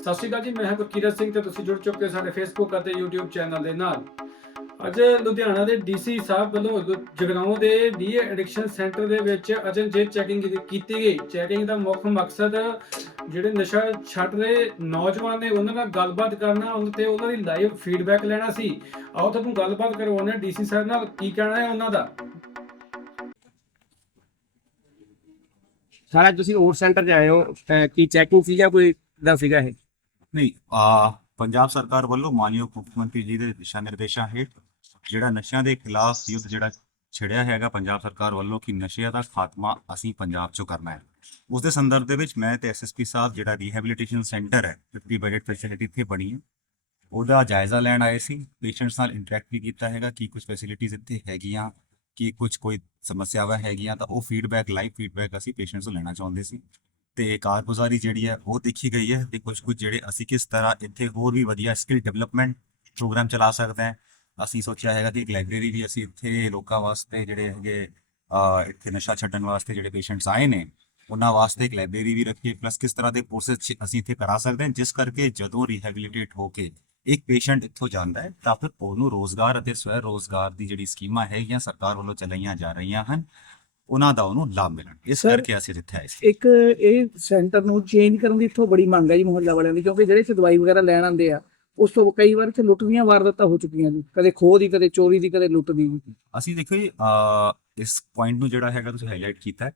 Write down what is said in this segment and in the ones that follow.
ਸਤਿ ਸ਼੍ਰੀ ਅਕਾਲ ਜੀ, ਮੈਂ ਹਾਂ ਗੁਰਕੀਰਤ ਸਿੰਘ ਤੇ ਤੁਸੀਂ ਜੁੜ ਚੁੱਕੇ ਸਾਡੇ ਫੇਸਬੁੱਕ ਅਤੇ YouTube ਚੈਨਲ ਦੇ ਨਾਲ। ਅੱਜ ਲੁਧਿਆਣਾ ਦੇ ਡੀਸੀ ਸਾਹਿਬ ਵੱਲੋਂ ਲੁ- ਦੇ ਡੀ ਐਡਿਕਸ਼ਨ ਸੈਂਟਰ ਦੇ ਵਿੱਚ ਅਚਨਚੇਤ ਚੈਕਿੰਗ ਕੀਤੀ ਗਈ। ਚੈਕਿੰਗ ਦਾ ਮੁੱਖ ਮਕਸਦ ਜਿਹੜੇ ਨਸ਼ਾ ਛੱਡ ਰਹੇ ਨੌਜਵਾਨ ਨੇ, ਉਹਨਾਂ ਨਾਲ ਗੱਲਬਾਤ ਕਰਨਾ ਉਹਨਾਂ ਤੇ ਉਹਨਾਂ ਦੀ ਲਾਈਵ ਫੀਡਬੈਕ ਲੈਣਾ ਸੀ। ਆਓ ਤੁਹਾਨੂੰ ਗੱਲਬਾਤ ਕਰਵਾਉਂਦੇ ਹਾਂ ਡੀਸੀ ਸਾਹਿਬ ਨਾਲ। ਕੀ ਕਹਿਣਾ ਹੈ ਉਹਨਾਂ ਦਾ? ਸਾਰਾ ਤੁਸੀਂ ਓਟ ਸੈਂਟਰ 'ਚ ਆਏ ਹੋ ਕੀ ਚੈਕਿੰਗ ਸੀ ਜਾਂ ਕੋਈ ਦਾ ਸੀਗਾ ਇਹ? ਨਹੀਂ, ਆ ਪੰਜਾਬ ਸਰਕਾਰ ਵੱਲੋਂ ਮਾਨਯੋਗ ਮੁੱਖ ਮੰਤਰੀ ਜੀ ਦੇ ਦਿਸ਼ਾ ਨਿਰਦੇਸ਼ਾਂ ਹੇਠ ਜਿਹੜਾ ਨਸ਼ਿਆਂ ਦੇ ਖਿਲਾਫ ਯੁੱਧ ਜਿਹੜਾ ਛਿੜਿਆ ਹੈਗਾ, ਪੰਜਾਬ ਸਰਕਾਰ ਵੱਲੋਂ ਕਿ ਨਸ਼ਿਆਂ ਦਾ ਖਾਤਮਾ ਅਸੀਂ ਪੰਜਾਬ 'ਚੋਂ ਕਰਨਾ ਹੈ। ਉਸ ਦੇ ਸੰਦਰਭ ਦੇ ਵਿੱਚ ਮੈਂ ਤੇ ਐਸਐਸਪੀ ਸਾਹਿਬ ਜਿਹੜਾ ਰੀਹੈਬਿਲਿਟੇਸ਼ਨ ਸੈਂਟਰ ਹੈ 50 ਬਜਟ ਫੈਸਿਲਿਟੀ ਇੱਥੇ ਬਣੀ ਹੈ। ਉਹਦਾ ਜਾਇਜ਼ਾ ਲੈਣ ਆਏ ਸੀ ਪੇਸ਼ੈਂਟਸ ਨਾਲ ਇੰਟਰੈਕਟ ਵੀ ਕੀਤਾ ਹੈਗਾ, ਕਿ ਕੁਝ ਫੈਸਿਲਿਟੀਜ਼ ਇੱਥੇ ਹੈਗੀਆਂ, ਕਿ ਕੁਝ ਕੋਈ ਸਮੱਸਿਆਵਾਂ ਹੈਗੀਆਂ, ਤਾਂ ਉਹ ਫੀਡਬੈਕ ਲਾਈਵ ਫੀਡਬੈਕ ਅਸੀਂ ਪੇਸ਼ੈਂਟਸ ਤੋਂ ਲੈਣਾ ਚਾਹੁੰਦੇ ਸੀ। ਤੇ ਕਾਰਗੁਜ਼ਾਰੀ ਜਿਹੜੀ ਹੈ ਉਹ ਦੇਖੀ ਗਈ ਹੈ ਤੇ ਕੁਝ ਕੁਝ ਜਿਹੜੇ ਅਸੀਂ ਕਿਸ ਤਰ੍ਹਾਂ ਇੱਥੇ ਹੋਰ ਵੀ ਵਧੀਆ ਸਕਿੱਲ ਡਿਵੈਲਪਮੈਂਟ ਪ੍ਰੋਗਰਾਮ ਚਲਾ ਸਕਦੇ ਹਾਂ। ਅਸੀਂ ਸੋਚਿਆ ਹੈਗਾ ਕਿ ਇੱਕ ਲਾਇਬ੍ਰੇਰੀ ਵੀ ਅਸੀਂ ਇੱਥੇ ਲੋਕਾਂ ਵਾਸਤੇ ਜਿਹੜੇ ਹੈਗੇ ਇੱਥੇ ਨਸ਼ਾ ਛੱਡਣ ਵਾਸਤੇ ਜਿਹੜੇ ਪੇਸ਼ੈਂਟਸ ਆਏ ਨੇ, ਉਹਨਾਂ ਵਾਸਤੇ ਇੱਕ ਲਾਇਬ੍ਰੇਰੀ ਵੀ ਰੱਖੀਏ ਪਲੱਸ ਕਿਸ ਤਰ੍ਹਾਂ ਦੇ ਕੋਰਸਸ ਅਸੀਂ ਇੱਥੇ ਕਰਾ ਸਕਦੇ ਹਾਂ, ਜਿਸ ਕਰਕੇ ਜਦੋਂ ਰੀਹੈਬਿਲਿਟੇਟ ਹੋ ਕੇ ਇੱਕ ਪੇਸ਼ੈਂਟ ਇੱਥੋਂ ਜਾਂਦਾ ਹੈ, ਤਾਂ ਫਿਰ ਉਹਨੂੰ ਰੋਜ਼ਗਾਰ ਅਤੇ ਸਵੈ ਰੋਜ਼ਗਾਰ ਦੀ ਜਿਹੜੀ ਸਕੀਮਾਂ ਹੈਗੀਆਂ ਸਰਕਾਰ ਵੱਲੋਂ ਚਲਾਈਆਂ ਜਾ ਰਹੀਆਂ ਹਨ। ਉਹਨਾਂ ਦਾ ਉਹਨੂੰ ਲਾਭ ਮਿਲਣ। ਇਸ Sir, ਕਰਕੇ ਅਸੀਂ ਇੱਥੇ ਆਏ ਸੀ। ਇੱਕ ਇਹ ਸੈਂਟਰ ਨੂੰ ਚੇਂਜ ਕਰਨ ਦੀ ਇੱਥੋਂ ਬੜੀ ਮੰਗ ਹੈ ਜੀ ਮੁਹੱਲਾ ਵਾਲਿਆਂ ਦੀ ਕਿਉਂਕਿ ਜਿਹੜੇ ਇੱਥੇ ਦਵਾਈ ਵਗੈਰਾ ਲੈਣ ਆਉਂਦੇ ਆ ਉਸ ਤੋਂ ਕਈ ਵਾਰ ਇੱਥੇ ਲੁੱਟ ਦੀਆਂ ਵਾਰਦਾਤਾਂ ਹੋ ਚੁੱਕੀਆਂ ਜੀ। ਕਦੇ ਖੋਹ ਦੀ ਕਦੇ ਚੋਰੀ ਦੀ ਕਦੇ ਲੁੱਟ ਦੀ। ਜੀ ਅਸੀਂ ਦੇਖੋ ਜੀ ਅਹ, ਇਸ ਪੁਆਇੰਟ ਨੂੰ ਜਿਹੜਾ ਹੈਗਾ ਤੁਸੀਂ ਹਾਈਲਾਈਟ ਕੀਤਾ ਹੈ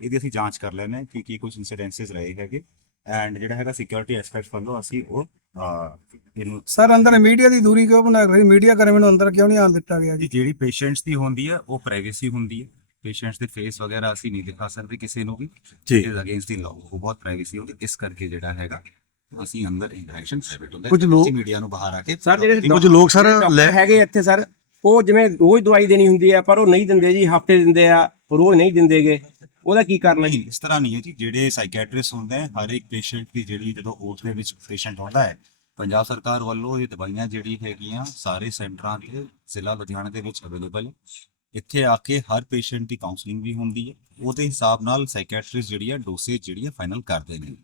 ਇਹਦੀ ਅਸੀਂ ਜਾਂਚ ਕਰ ਲੈਣੇ ਕਿ ਕੀ ਕੁਝ ਇਨਸੀਡੈਂਸਸ ਰਹੇ ਹੈਗੇ ਐਂਡ ਜਿਹੜਾ ਹੈਗਾ ਸਿਕਿਉਰਿਟੀ ਐਸਪੈਕਟ ਵੱਲੋਂ ਅਸੀਂ ਉਹ ਅਹ, ਇਹਨੂੰ ਸਰ ਅੰਦਰ ਮੀਡੀਆ ਦੀ ਦੂਰੀ ਕਿਉਂ ਬਣਾ ਰਹੀ? ਮੀਡੀਆ ਕਰਮੀ ਨੂੰ ਅੰਦਰ ਕਿਉਂ ਨਹੀਂ ਆਉਣ ਦਿੱਤਾ ਗਿਆ ਜੀ? ਜੀ ਜਿਹੜੀ ਪੇਸ਼ੈਂਟਸ ਦੀ ਹੁੰਦੀ ਹੈ ਉਹ ਪ੍ਰਾਈਵੇਸੀ ਹੁੰਦੀ ਹੈ ਪੇਸ਼ੈਂਟਸ ਦੇ ਫੇਸ ਵਗੈਰਾ ਅਸੀਂ ਨਹੀਂ ਦਿਖਾ ਸਕਦੇ ਕਿਸੇ ਨੂੰ ਵੀ ਜੀ। ਇਸ ਅਗੇਂਸਟ ਦੀ ਲਾਅ ਉਹ ਬਹੁਤ ਪ੍ਰਾਈਵੇਸੀ ਹੁੰਦੀ ਇਸ ਕਰਕੇ ਜਿਹੜਾ ਹੈਗਾ ਅਸੀਂ ਅੰਦਰ ਇੰਟਰੈਕਸ਼ਨ ਸੈਬਿਟ ਹੁੰਦਾ ਕੁਝ ਲੋਕ- ਮੀਡੀਆ ਨੂੰ ਬਾਹਰ ਆ ਕੇ ਸਰ ਜਿਹੜੇ ਕੁਝ ਲੋਕ ਸਰ ਹੈਗੇ ਇੱਥੇ ਸਰ ਉਹ ਜਿਵੇਂ ਰੋਜ਼ ਦਵਾਈ ਦੇਣੀ ਹੁੰਦੀ ਹੈ ਪਰ ਉਹ ਨਹੀਂ ਦਿੰਦੇ ਜੀ ਹਫ਼ਤੇ ਦਿੰਦੇ ਆ ਰੋਜ਼ ਨਹੀਂ ਦਿੰਦੇਗੇ ਉਹਦਾ ਕੀ ਕਾਰਨ ਹੈ ਜੀ ਇਸ ਤਰ੍ਹਾਂ ਨਹੀਂ ਹੈ ਜੀ ਜਿਹੜੇ ਸਾਈਕੈਟ੍ਰਿਸਟ ਹੁੰਦੇ ਆ ਹਰ ਇੱਕ ਪੇਸ਼ੈਂਟ ਦੀ ਜਿਹੜੀ ਜਦੋਂ ਉਸ ਦੇ ਵਿੱਚ ਪੇਸ਼ੈਂਟ ਆਉਂਦਾ ਹੈ ਪੰਜਾਬ ਸਰਕਾਰ ਵੱਲੋਂ ਇਹ ਦਵਾਈਆਂ ਜਿਹੜੀ ਹੈਗੀਆਂ ਸਾਰੇ ਸੈਂਟਰਾਂ ਤੇ ਜ਼ਿਲ੍ਹਾ ਲੁਧਿਆਣਾ ਦੇ ਵਿੱਚ ਅਵੇਲੇਬਲ ਹੈ ਇੱਥੇ ਆ ਕੇ ਹਰ ਪੇਸ਼ੈਂਟ ਦੀ ਕਾਉਂਸਲਿੰਗ ਵੀ ਹੁੰਦੀ ਹੈ। ਉਹਦੇ ਹਿਸਾਬ ਨਾਲ ਸਾਈਕੈਟ੍ਰਿਸਟ ਜਿਹੜੀ ਹੈ ਡੋਸੇਜ ਜਿਹੜੀ ਹੈ ਫਾਈਨਲ ਕਰਦੇ ਨੇ।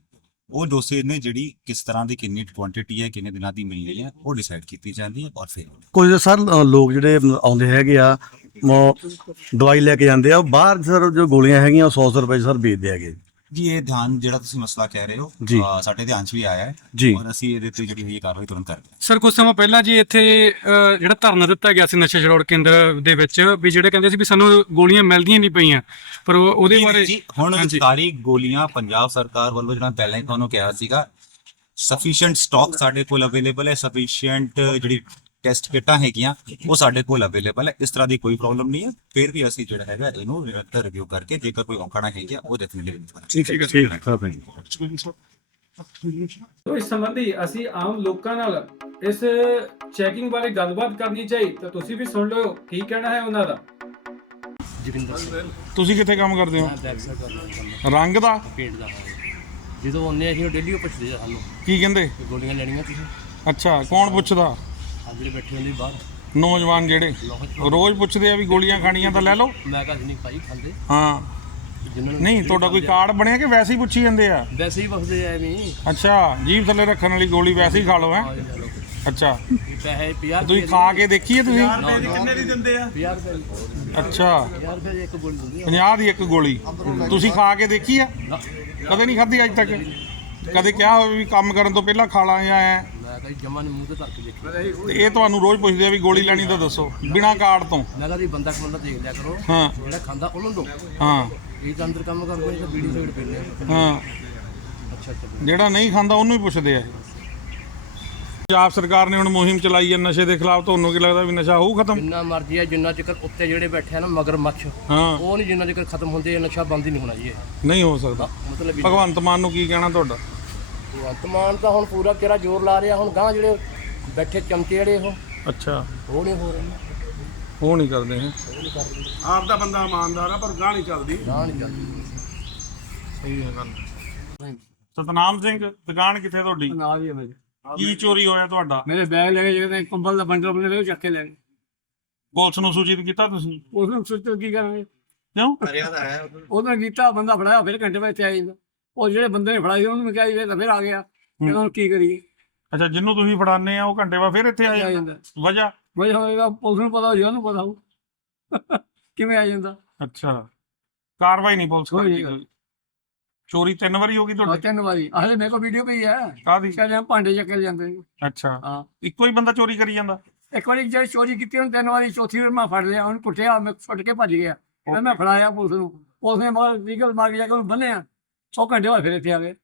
ਉਹ ਡੋਸੇਜ ਨੇ ਜਿਹੜੀ ਕਿਸ ਤਰ੍ਹਾਂ ਦੀ ਕਿੰਨੀ ਕੁਆਂਟੀਟੀ ਹੈ, ਕਿੰਨੇ ਦਿਨਾਂ ਦੀ ਮਿਲਣੀ ਹੈ, ਉਹ ਡਿਸਾਈਡ ਕੀਤੀ ਜਾਂਦੀ ਹੈ ਔਰ ਫਿਰ ਕੁਝ ਸਰ ਲੋਕ ਜਿਹੜੇ ਆਉਂਦੇ ਹੈਗੇ ਆ ਦਵਾਈ ਲੈ ਕੇ ਜਾਂਦੇ ਆ, ਉਹ ਬਾਹਰ ਸਰ ਜੋ ਗੋਲੀਆਂ ਹੈਗੀਆਂ, ਉਹ 100 ਰੁਪਏ ਸਰ ਵੇਚਦੇ ਹੈਗੇ। ਜੀ ਇਹ ਧਿਆਨ ਜਿਹੜਾ ਤੁਸੀਂ ਮਸਲਾ ਕਹਿ ਰਹੇ ਹੋ ਜੀ। ਸਾਡੇ ਧਿਆਨ 'ਚ ਵੀ ਆਇਆ ਹੈ ਜੀ। ਔਰ ਅਸੀਂ ਇਹਦੇ ਤੇ ਜਿਹੜੀ ਹੈ ਕਾਰਵਾਈ ਤੁਰੰਤ ਕਰਾਂਗੇ ਸਰ ਕੁਝ ਸਮਾਂ ਪਹਿਲਾਂ ਜੀ ਇੱਥੇ ਅਹ, ਜਿਹੜਾ ਧਰਨਾ ਦਿੱਤਾ ਗਿਆ ਸੀ ਨਸ਼ਾ ਛਡਾਉਣ ਕੇਂਦਰ ਦੇ ਵਿੱਚ ਵੀ ਜਿਹੜੇ ਕਹਿੰਦੇ ਸੀ ਵੀ ਸਾਨੂੰ ਗੋਲੀਆਂ ਮਿਲਦੀਆਂ ਨਹੀਂ ਪਈਆਂ ਪਰ ਉਹ- ਉਹਦੇ ਬਾਰੇ ਜੀ ਹੁਣ ਹਾਂਜੀ। ਸਾਰੀ ਗੋਲੀਆਂ ਪੰਜਾਬ ਸਰਕਾਰ ਵੱਲੋਂ ਜਿਹੜਾ ਪਹਿਲਾਂ ਹੀ ਤੁਹਾਨੂੰ ਕਿਹਾ ਸੀਗਾ ਸਫੀਸ਼ੀਐਂਟ ਸਟਾਕ ਸਾਡੇ ਕੋਲ ਅਵੇਲੇਬਲ ਹੈ ਸਫੀਸ਼ੀਐਂਟ ਜਿਹੜੀ ਟੈਸਟ ਕਿਟਾਂ ਹੈਗੀਆਂ ਉਹ ਸਾਡੇ ਕੋਲ ਅਵੇਲੇਬਲ ਹੈ। ਇਸ ਤਰ੍ਹਾਂ ਦੀ ਕੋਈ ਪ੍ਰੋਬਲਮ ਨਹੀਂ ਹੈ। ਫਿਰ ਵੀ ਅਸੀਂ ਜਿਹੜਾ ਹੈਗਾ ਇਹਨੂੰ ਨਿਰੰਤਰ ਰਿਵਿਊ ਕਰਕੇ ਜੇਕਰ ਕੋਈ ਔਕੜਾਂ ਹੈਗੀਆਂ ਉਹ ਡੈਫੀਨਿਟਲੀ ਠੀਕ ਹੈ ਠੀਕ ਹੈ ਤੋ ਇਸ ਸੰਬੰਧੀ ਅਸੀਂ ਆਮ ਲੋਕਾਂ ਨਾਲ ਇਸ ਚੈਕਿੰਗ ਬਾਰੇ ਗੱਲਬਾਤ ਕਰਨੀ ਚਾਹੀ ਤਾਂ ਤੁਸੀਂ ਵੀ ਸੁਣ ਲਿਓ ਕੀ ਕਹਿਣਾ ਹੈ ਉਹਨਾਂ ਦਾ। ਤੁਸੀਂ ਕਿੱਥੇ ਕੰਮ ਕਰਦੇ ਹੋ? ਮੈਂ ਬੈਕ ਸਾਈਡ ਕਰਦਾ ਰੰਗ ਦਾ? ਪੇਂਟ ਦਾ ਜਦੋਂ ਆਉਂਦੇ ਅਸੀਂ ਡੇਲੀ ਉਹ ਪੁੱਛਦੇ ਆ ਸਾਨੂੰ। ਕੀ ਕਹਿੰਦੇ? ਕਿ ਗੋਲੀਆਂ ਲੈਣੀਆਂ ਤੁਸੀਂ? ਅੱਛਾ ਕੌਣ ਪੁੱਛਦਾ? ਆ ਜਿਹੜੇ ਬੈਠੇ ਹੁੰਦੇ ਬਾਹਰ। ਨੌਜਵਾਨ ਜਿਹੜੇ ਰੋਜ਼ ਪੁੱਛਦੇ ਆ ਵੀ ਗੋਲੀਆਂ ਖਾਣੀਆਂ ਤਾਂ ਲੈ ਲਓ। ਮੈਂ ਕਹਾਂ ਨਹੀਂ ਭਾਈ ਖਾਂਦੇ। ਹਾਂ। ਜਿਨ੍ਹਾਂ ਨੂੰ ਨਹੀਂ ਤੁਹਾਡਾ ਕੋਈ ਕਾਰਡ ਬਣਿਆ ਕਿ ਵੈਸੇ ਹੀ ਪੁੱਛੀ ਜਾਂਦੇ ਆ? ਵੈਸੇ ਹੀ ਬਖਦੇ ਆ ਐਵੇਂ ਹੀ। ਅੱਛਾ ਜੀਭ ਥੱਲੇ ਰੱਖਣ ਵਾਲੀ ਗੋਲੀ ਵੈਸੇ ਹੀ ਖਾ ਲਓ ਹੈ? ਅੱਛਾ। ਵੀ ਪੈਸੇ 50 ਤੁਸੀਂ ਖਾ ਕੇ ਦੇਖੀ ਹੈ ਤੁਸੀਂ? 50 ਰੁਪਏ ਕਿੰਨੇ ਦੀ ਦਿੰਦੇ ਆ। 50 ਰੁਪਏ ਅੱਛਾ। 50 ਰੁਪਏ ਦੀ ਇੱਕ ਗੋਲੀ ਦਿੰਦੇ ਆ। 50 ਦੀ ਇੱਕ ਗੋਲੀ। ਤੁਸੀਂ ਖਾ ਕੇ ਦੇਖੀ ਆ? ਨਾ, ਕਦੇ ਨਹੀਂ ਖਾਧੀ ਅੱਜ ਤੱਕ? ਕਦੇ ਕਿਹਾ ਹੋਵੇ ਵੀ ਕੰਮ ਕਰਨ ਤੋਂ ਪਹਿਲਾਂ ਖਾ ਲਾਂ ਜਾਂ ਐਂ? ਮੈਂ ਕਹਾਂ ਜਮਾ ਨੇ ਮੂੰਹ ਤੇ ਧਰ ਕੇ ਦੇਖੀ। ਤੇ ਇਹ ਤੁਹਾਨੂੰ ਰੋਜ਼ ਪੁੱਛਦੇ ਆ ਵੀ ਗੋਲੀ ਲੈਣੀ ਤਾਂ ਦੱਸੋ ਬਿਨਾਂ ਕਾਰਡ ਤੋਂ। ਮੈਂ ਕਹਾਂ ਵੀ ਬੰਦਾ ਕਮੰਦਾ ਦੇਖ ਲਿਆ ਕਰੋ ਹਾਂ। ਜਿਹੜਾ ਖਾਂਦਾ ਉਹਨੂੰ ਦੋ ਹਾਂ। ਇਹ ਤਾਂ ਅੰਦਰ ਕੰਮ ਕਰਦੇ ਨੇ ਤਾਂ ਬੀੜੀ ਸਾਈਡ ਪੀਂਦੇ ਆ ਹਾਂ। ਅੱਛਾ ਅੱਛਾ। ਜਿਹੜਾ ਨਹੀਂ ਖਾਂਦਾ ਉਹਨੂੰ ਹੀ ਪੁੱਛਦੇ ਆ। ਪੰਜਾਬ ਸਰਕਾਰ ਨੇ ਹੁਣ ਮੁਹਿੰਮ ਚਲਾਈ ਹੈ ਨਸ਼ੇ ਦੇ ਖਿਲਾਫ ਤੁਹਾਨੂੰ ਕੀ ਲੱਗਦਾ ਵੀ ਨਸ਼ਾ ਹੋਊ ਖਤਮ? ਜਿੰਨਾ ਮਰਜ਼ੀ ਆ ਜਿੰਨਾ ਚਿਰ ਉੱਤੇ ਜਿਹੜੇ ਬੈਠੇ ਆ ਨਾ ਮਗਰ ਮੱਛ ਹਾਂ। ਉਹ ਨਹੀਂ ਜਿੰਨਾ ਚਿਰ ਖਤਮ ਹੁੰਦੇ ਨਸ਼ਾ ਬੰਦ ਹੀ ਨਹੀਂ ਹੋਣਾ ਜੀ ਇਹ। ਨਹੀਂ ਹੋ ਸਕਦਾ। ਮਤਲਬ ਭਗਵੰਤ ਮਾਨ ਨੂੰ ਕੀ ਕਹਿਣਾ ਤੁਹਾਡਾ? ਭਗਵੰਤ ਮਾਨ ਤਾਂ ਹੁਣ ਪੂਰਾ ਕਿਹੜਾ ਜ਼ੋਰ ਲਾ ਰਿਹਾ ਹੁਣ ਗਾਂ ਜਿਹੜੇ ਬੈਠੇ ਚਮਚੇ ਜਿਹੜੇ ਉਹ। ਅੱਛਾ। ਉਹ ਨਹੀਂ ਹੋ ਰਹੇ। ਉਹ ਨਹੀਂ ਕਰਦੇ ਹੈ ਆਪ ਦਾ ਬੰਦਾ ਇਮਾਨਦਾਰ ਆ ਪਰ ਗਾਹ ਨਹੀਂ ਚੱਲਦੀ। ਗਾਂ ਨਹੀਂ ਚੱਲਦੀ। ਸਹੀ ਹੈ ਗੱਲ। ਸਤਨਾਮ ਸਿੰਘ ਦੁਕਾਨ ਕਿੱਥੇ ਤੁਹਾਡੀ? ਨਾਲ ਹੀ ਮੇਰੇ। ਕੀ ਚੋਰੀ ਹੋਇਆ ਤੁਹਾਡਾ? ਮੇਰੇ ਬੈਗ ਲੈ ਕੇ ਜਿਹੜੇ ਕੰਬਲ ਦਾ ਬੰਡਲ ਬੰਦੇ ਉਹ ਚੱਕ ਕੇ ਲੈ ਗਏ। ਪੁਲਿਸ ਨੂੰ ਸੂਚਿਤ ਕੀਤਾ ਤੁਸੀਂ? ਉਸ ਨੂੰ ਸੋਚੋ ਕੀ ਕਰਾਂਗੇ? ਕਿਉਂ? ਉਹਨਾਂ ਕੀਤਾ ਬੰਦਾ ਫੜਾਇਆ ਫਿਰ ਘੰਟੇ ਬਾਅਦ ਇੱਥੇ ਆ ਜਾਂਦਾ। ਉਹ ਜਿਹੜੇ ਬੰਦੇ ਨੇ ਫੜਾਈ ਉਹਨੂੰ ਕਿਹਾ ਜੀ ਇਹ ਤਾਂ ਫਿਰ ਆ ਗਿਆ। ਇਹਨਾਂ ਨੂੰ ਕੀ ਕਰੀਏ? ਅੱਛਾ ਜਿੰਨੂੰ ਤੁਸੀਂ ਫੜਾਣੇ ਆ ਉਹ ਘੰਟੇ ਬਾਅਦ ਫਿਰ ਇੱਥੇ ਆ ਆ ਜਾਂਦਾ। ਜਾਂਦਾ। ਵਜ੍ਹਾ? ਹੋਏਗਾ ਪੁਲਿਸ ਨੂੰ ਪਤਾ ਹੋ ਉਹਨੂੰ ਪਤਾ ਹੋਊ। ਕਿਵੇਂ ਆ ਜਾਂਦਾ? ਅੱਛਾ। ਕਾਰਵਾਈ ਨਹੀਂ ਪੁਲਿਸ ਕੋਈ ਕਰਦੀ ਨਹੀਂ। ਕੋਈ। ਚੋਰੀ ਤਿੰਨ ਵਾਰੀ ਹੋ ਗਈ ਹਾਂ ਤੁਹਾਡੀ ਤਿੰਨ ਵਾਰੀ। ਆਹਲੇ ਮੇਰੇ ਕੋਲ ਵੀਡੀਓ ਪਈ ਹੈ। ਕਾਦੀ ਕਹਿੰਦੇ ਭਾਂਡੇ ਚੱਕੇ ਜਾਂਦੇ। ਅੱਛਾ। ਹਾਂ। ਇੱਕੋ ਹੀ ਬੰਦਾ ਚੋਰੀ ਕਰੀ ਜਾਂਦਾ? ਇੱਕ ਵਾਰੀ ਜਿਹੜੀ ਚੋਰੀ ਕੀਤੀ ਉਹਨੇ ਤਿੰਨ ਵਾਰੀ ਚੌਥੀ ਵਾਰ ਮੈਂ ਫੜ ਲਿਆ ਉਹਨੂੰ ਕੁੱਟਿਆ ਮੈਂ ਫੁੱਟ ਕੇ ਭੱਜ ਗਿਆ। ਫਿਰ ਮੈਂ ਫੜਾਇਆ ਪੁਲਿਸ ਨੂੰ। ਪੁਲਿਸ ਨੇ ਮਾਰ ਲੀਗਲ ਮਾਰ ਕੇ ਜਾ ਕੇ ਉਹਨੂੰ ਬੰਨਿਆ 100 ਘੰਟੇ ਬਾਅਦ ਫਿਰ ਇੱਥੇ ਆ ਗਏ